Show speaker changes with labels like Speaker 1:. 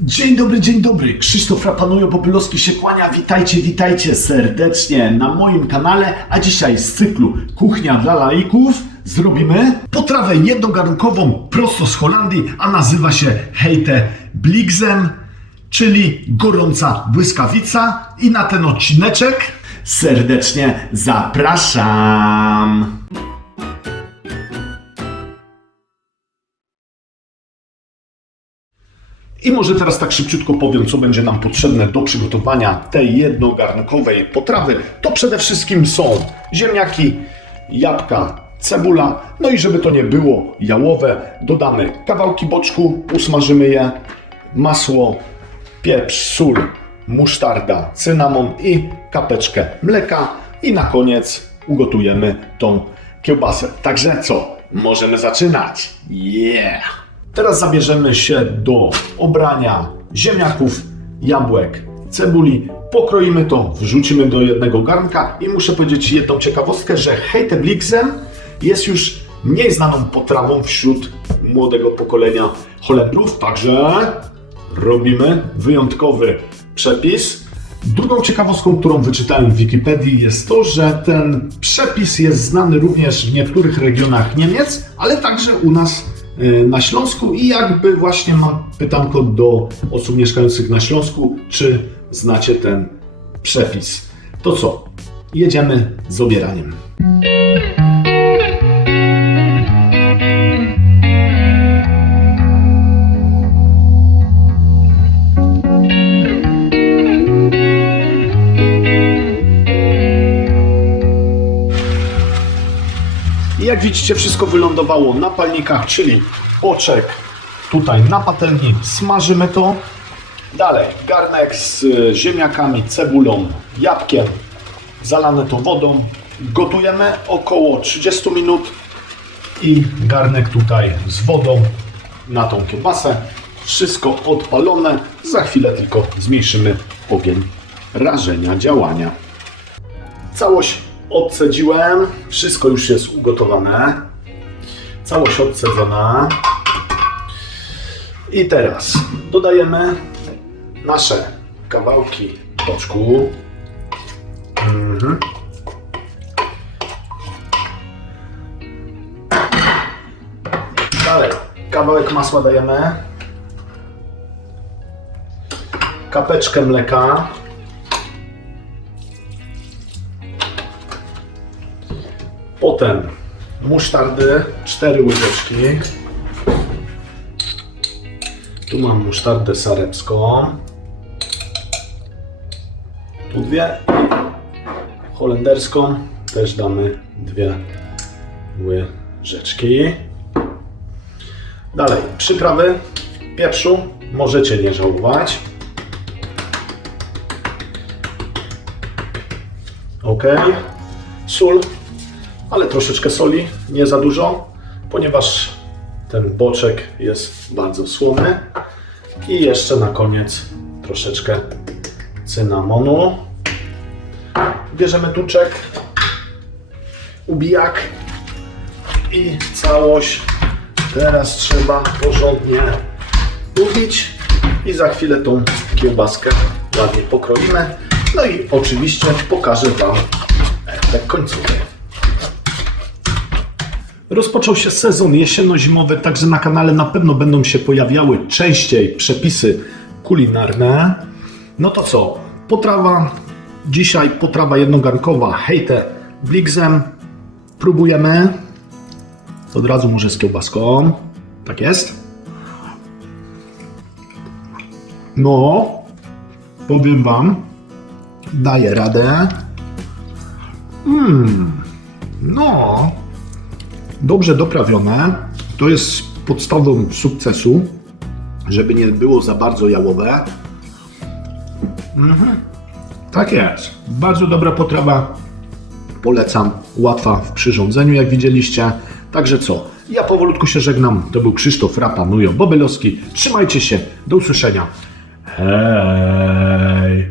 Speaker 1: Dzień dobry, dzień dobry. Krzysztof Rapanujo Popylowski się kłania. Witajcie, witajcie serdecznie na moim kanale. A dzisiaj z cyklu Kuchnia dla laików zrobimy potrawę jednogarunkową prosto z Holandii, a nazywa się Hejte Bligzem, czyli gorąca błyskawica. I na ten odcineczek serdecznie zapraszam. I może teraz tak szybciutko powiem, co będzie nam potrzebne do przygotowania tej jednogarnkowej potrawy. To przede wszystkim są ziemniaki, jabłka, cebula. No i żeby to nie było jałowe, dodamy kawałki boczku, usmażymy je, masło, pieprz, sól, musztarda, cynamon i kapeczkę mleka. I na koniec ugotujemy tą kiełbasę. Także co? Możemy zaczynać. Yeah! Teraz zabierzemy się do obrania ziemniaków, jabłek, cebuli. Pokroimy to, wrzucimy do jednego garnka i muszę powiedzieć jedną ciekawostkę, że Heitebliksem jest już mniej znaną potrawą wśród młodego pokolenia Holendrów, także robimy wyjątkowy przepis. Drugą ciekawostką, którą wyczytałem w Wikipedii jest to, że ten przepis jest znany również w niektórych regionach Niemiec, ale także u nas na Śląsku i jakby właśnie mam pytanko do osób mieszkających na Śląsku, czy znacie ten przepis. To co? Jedziemy z obieraniem. Jak widzicie, wszystko wylądowało na palnikach, czyli oczek tutaj na patelni. Smażymy to. Dalej garnek z e, ziemniakami, cebulą, jabłkiem. Zalane to wodą. Gotujemy około 30 minut. I garnek tutaj z wodą na tą kiełbasę. Wszystko odpalone. Za chwilę tylko zmniejszymy ogień rażenia działania. Całość odcedziłem. Wszystko już jest ugotowane. Całość odcedzona. I teraz dodajemy nasze kawałki boczku. Mhm. Dalej kawałek masła dajemy. Kapeczkę mleka. Potem musztardy, 4 łyżeczki. Tu mam musztardę sarepską. Tu dwie. Holenderską też damy dwie łyżeczki. Dalej, przyprawy pieprzu możecie nie żałować. Ok. Sól ale troszeczkę soli, nie za dużo, ponieważ ten boczek jest bardzo słony. I jeszcze na koniec troszeczkę cynamonu. Bierzemy tuczek, ubijak i całość teraz trzeba porządnie ubić i za chwilę tą kiełbaskę ładnie pokroimy. No i oczywiście pokażę Wam efekt końcowy. Rozpoczął się sezon jesienno-zimowy, także na kanale na pewno będą się pojawiały częściej przepisy kulinarne. No to co? Potrawa. Dzisiaj potrawa jednogarnkowa hejte blitzem. Próbujemy. Od razu może z kiełbaską. Tak jest. No, powiem Wam, daję radę. Mmm, no, dobrze doprawione. To jest podstawą sukcesu, żeby nie było za bardzo jałowe. Mhm. Tak jest. Bardzo dobra potrawa. Polecam. Łatwa w przyrządzeniu, jak widzieliście. Także co? Ja powolutku się żegnam. To był Krzysztof Rapanujo Bobylowski. Trzymajcie się. Do usłyszenia. Hej.